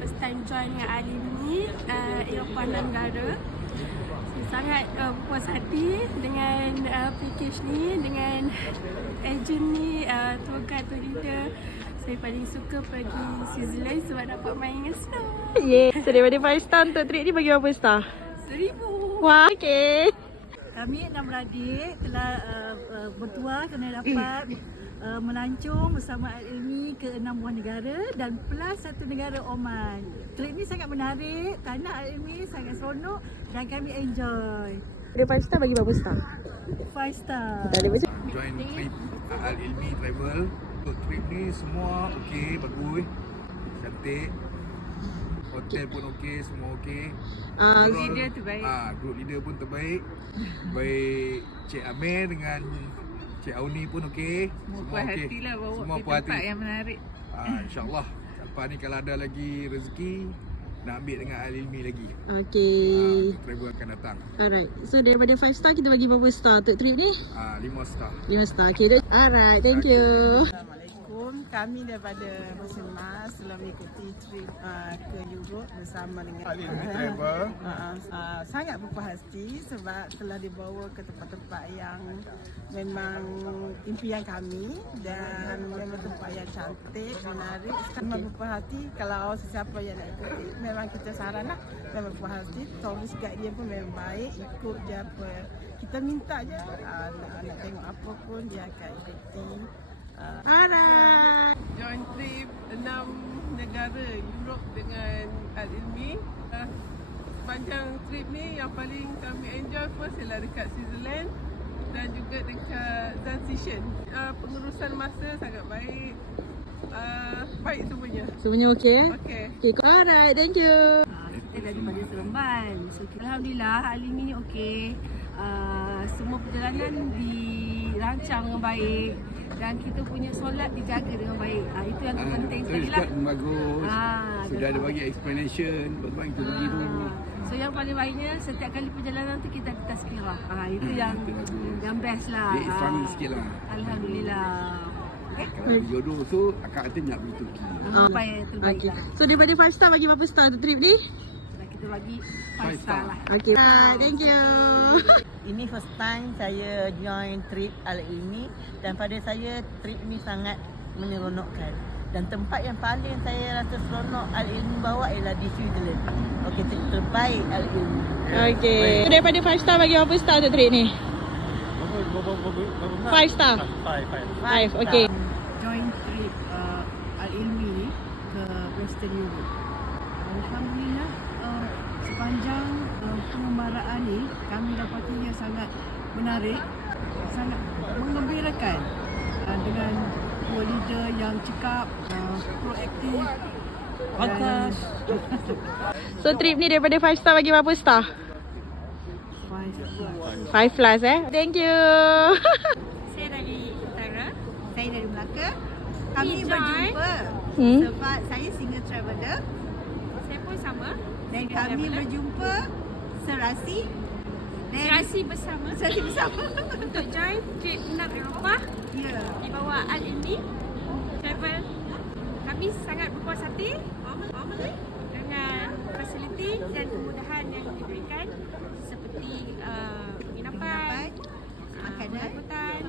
first time join dengan Alim ni, Eropah Negara. Saya sangat puas hati dengan package ni, dengan agent ni, tour guide, tour leader. Saya paling suka pergi Switzerland sebab dapat main dengan snow. Yeah. So daripada 5 star untuk trip ni bagi berapa star? 1000. Wah, okay. Kami 6 beradik telah bertuah kerana dapat melancong bersama Al-Ilmi ke 6 buah negara dan plus 1 negara Oman. Trip ni sangat menarik, tanah Al-Ilmi sangat seronok dan kami enjoy. Dari 5 star bagi berapa star? 5 star. Tak ada macam. Join trip Al-Ilmi Travel. Untuk trip ni semua okey, bagus, cantik. Hotel pun okey, semua okey. Leader terbaik. Group leader pun terbaik. Baik Cik Amir dengan Cik Auni pun okey. Semua puas hati lah bawa semua ke puas tempat hati. yang menarik. InsyaAllah lepas ni kalau ada lagi rezeki nak ambil dengan Al-Ilmi lagi. Okay. Travel akan datang. Alright. So daripada 5 star kita bagi berapa star untuk trip ni? 5 star. 5 star. Okay. Alright. Thank you. Assalamualaikum. Kami daripada Muslimas telah mengikuti trip ke Europe bersama dengan Al-Ilmi Travel. sangat berpuas hati sebab telah dibawa ke tempat-tempat yang memang impian kami dan memang tempat yang cantik, menarik. Memang berpuas hati kalau sesiapa yang nak ikuti memang kita saran lah, memang berpuas hati. Tourist guide dia pun memang baik, ikut je apa kita minta je, nak tengok apa pun dia akan ikuti. Alright. Join trip 6 negara Europe dengan Al-Ilmi. Sepanjang trip ni yang paling kami enjoy first ialah dekat Switzerland dan juga dekat Transition. Pengurusan masa sangat baik. Baik semuanya. Semuanya okay? Okay. Okay. Alright. Thank you. Kita daripada Seremban. So alhamdulillah Al-Ilmi ni okey. Semua perjalanan dirancang dengan baik dan kita punya solat dijaga dengan baik. Itu yang terpenting sekali lah. Bagus. Sudah ada bagi explanation. Lepas itu pergi dulu. So yang paling baiknya setiap kali perjalanan tu kita ada tazkirah. Itu yang best lah. Dia Islami sikit lah. Alhamdulillah. Kalau jodoh tu akak hati nak pergi Turki. Apa yang terbaik Okay. lah. So daripada 5 star bagi berapa star untuk trip ni? Kita bagi 5 star lah. Okay. Thank you. Ini first time saya join trip Al-Ilmi dan pada saya trip ni sangat menyeronokkan. Dan tempat yang paling saya rasa seronok Al-Ilmi bawa ialah di Switzerland. Okey, trip terbaik Al-Ilmi. Okay. So daripada 5 star bagi berapa star untuk trip ni? 5 star. 5. Okay. Join trip Al-Ilmi ke Western Europe. Alhamdulillah sepanjang pengembaraan ni kami dapati yang sangat menarik, sangat menggembirakan dengan tour leader yang cekap, proaktif. Bagus. So trip ni daripada 5 star bagi berapa star? 5 plus Thank you. Saya dari Utara. Saya dari Melaka. Kami Join. berjumpa Hmm. sebab saya single traveller Saya pun sama. dan kami berjumpa serasi dan Serasi bersama. serasi bersama. Untuk join trip 6 Eropah Ya. di bawah Al-Ilmi Travel. Kami sangat berpuas hati dengan fasiliti dan kemudahan yang diberikan seperti penginapan, Makanan, angkutan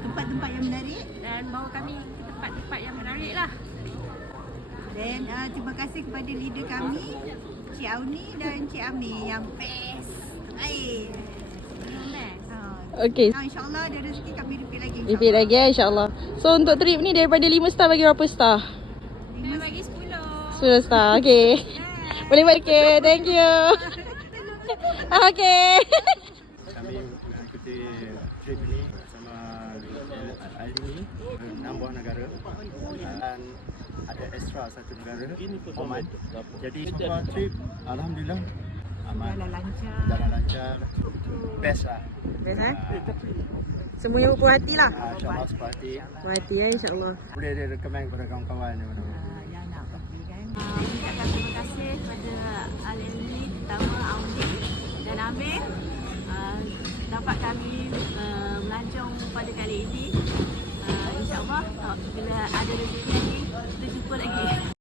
tempat-tempat yang menarik dan bawa kami ke tempat-tempat yang menarik lah. dan terima kasih kepada leader kami Cik Auni dan Cik Amir yang best. Baik. Okay. InsyaAllah ada rezeki kami repeat lagi. Repeat lagi insyaAllah. So untuk trip ni daripada 5 star bagi berapa star? Saya bagi 10. 10 star. Okay. Boleh buat okay. Thank you. Okay. Kami mengikuti trip ini bersama Al-Ilmi 6 buah negara dan ada extra 1 negara Oman. Jadi semua trip alhamdulillah aman, jalan lancar, best lah. Best Semuanya berpuas hati lah. InsyaAllah sepuas hati. Berpuas hati insyaAllah. Boleh recommend kepada kawan-kawan.